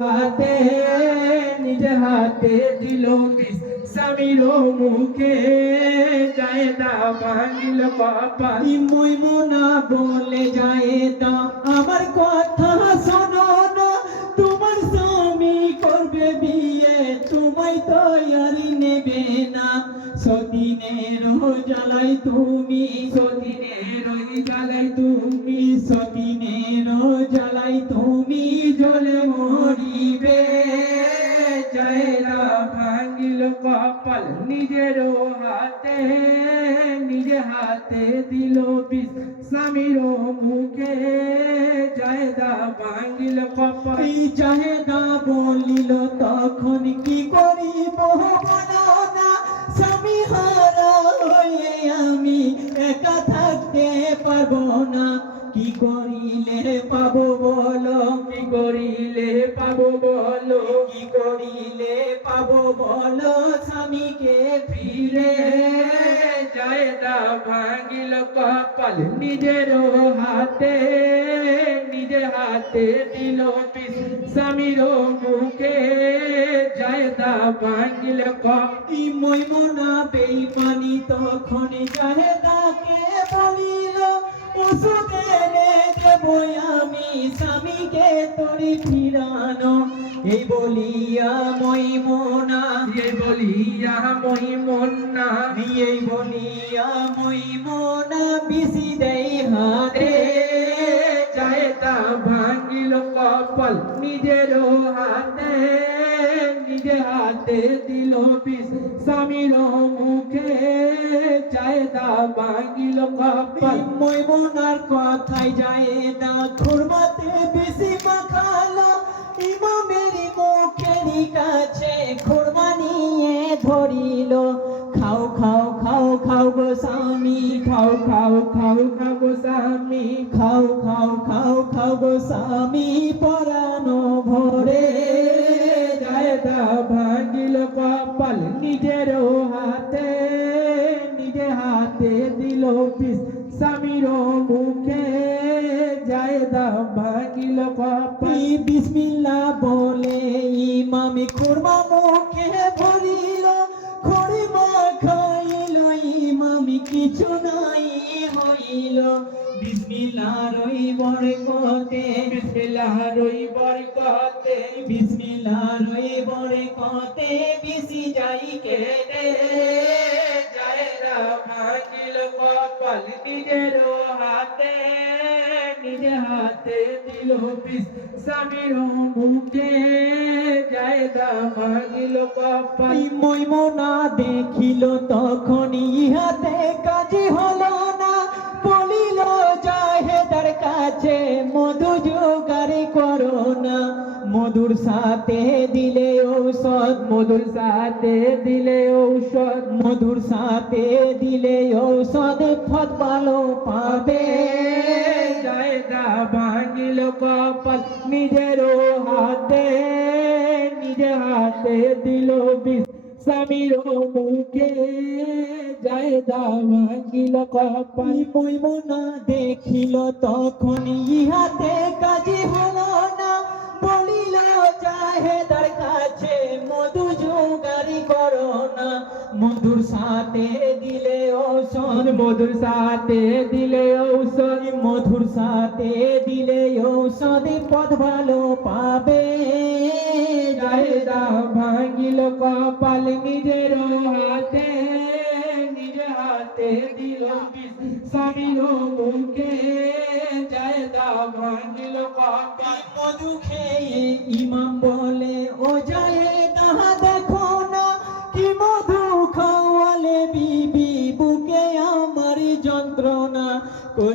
হাতে নিজে হাতে দিল বিষ স্বামীর মুখে জায়দা ভাঙিল কপাল মইমুনা বলে জায়েদা আমার কথা শোনো না, তোমার স্বামী করবে বিয়ে তোমায় তৈয়ারি নেবে না। সতীনের জ্বালাই তুমি, সতীনের জ্বালাই তুমি, সতীনের জ্বালাই তুমি জ্বলে মরিবে। জায়দা ভাঙিল কপাল নিজের হাতে নিজে হাতে দিল বিষ স্বামীর মুখে জায়দা ভাঙিল কপাল। এই জাহেদা বলিল তখন কি করিব বলো না, স্বামী হারা হয়ে আমি একা থাকতে পারবো না। কি করিলে পাবো বলো, কি করিলে পাবো বলো, কি করিলে পাবো বলো স্বামীকে ফিরে। জায়দা ভাঙিল কপাল নিজের হাতে নিজে হাতে দিল বিষ স্বামীর মুখে জায়দা ভাঙিল কপাল। মইমুনা বেঈমানি তখন জাহেদাকে বলিল ওষুধ এনে দেবো আমি স্বামীকে তোরে ফিরানো। এই বলিয়া মইমুনা, এই বলিয়া মইমুনা, এই বলিয়া মইমুনা বিসি দেই হাতে। জায়দা ভাঙিল কপাল নিজের হাতে নিজে হাতে দিল বিষ স্বামীর মুখে জায়দা ভাঙিল কপাল। মইমুনার কথায় জায়েদা খুরমাতে বেশি মাখালো, ইমামের মুখের কাছে খুরমা নিয়ে ধরিল। খাও খাও খাও খাও গো স্বামী, খাও খাও খাও খাও গো স্বামী, খাও খাও খাও খাও গো স্বামী পরানো ভরে। জায়দা ভাঙিল কপাল নিজের হাতে নিজে হাতে দিল বিষ স্বামীর মুখে জায়দা ভাঙিল কপাল। বিসমিল্লাহ বলে ইমামে খুরমা মুখে ভরিল, খুরমা খাইল ইমামি কিছু নাই হইল। বিসমিল্লাহর বরকতে, বিসমিল্লাহর বরকতে, বিসমিল্লাহর বরকতে বিসি যাই কেটে। জায়দা ভাঙিল কপাল নিজের হাতে নিজে হাতে দিল বিষ স্বামীর মুখে জায়দা ভাঙিল কপাল। মইমুনা দেখিল তখন ইহাতে কাজী হলো না, বলিল জাহেদার কাছে মধু জোগাড় করো না। মধুর সাথে দিলে ঔষধ, মধুর সাথে দিলে ঔষধ, মধুর সাথে দিলে ঔষধ ফল ভালো পাবে। জায়দা ভাঙিল কপাল নিজের হাতে নিজে হাতে দিল বিষ স্বামীর মুখে জায়দা ভাঙিল কপাল। মইমুনা দেখিল তখন ইহাতে কাজী হলো না, বলিল জাহেদার কাছে মধু জোগাড় করো না। মধুর সাথে দিলে ঔষধ, মধুর সাথে দিলে ঔষধ, মধুর সাথে দিলে ঔষধ পথ ভালো পাবে। জায়দা ভাঙিল কপাল নিজের হাতে নিজে হাতে দিল বিষ স্বামীর মুখে জায়দা ভাঙিল কপাল। মধু খেয়ে ইমাম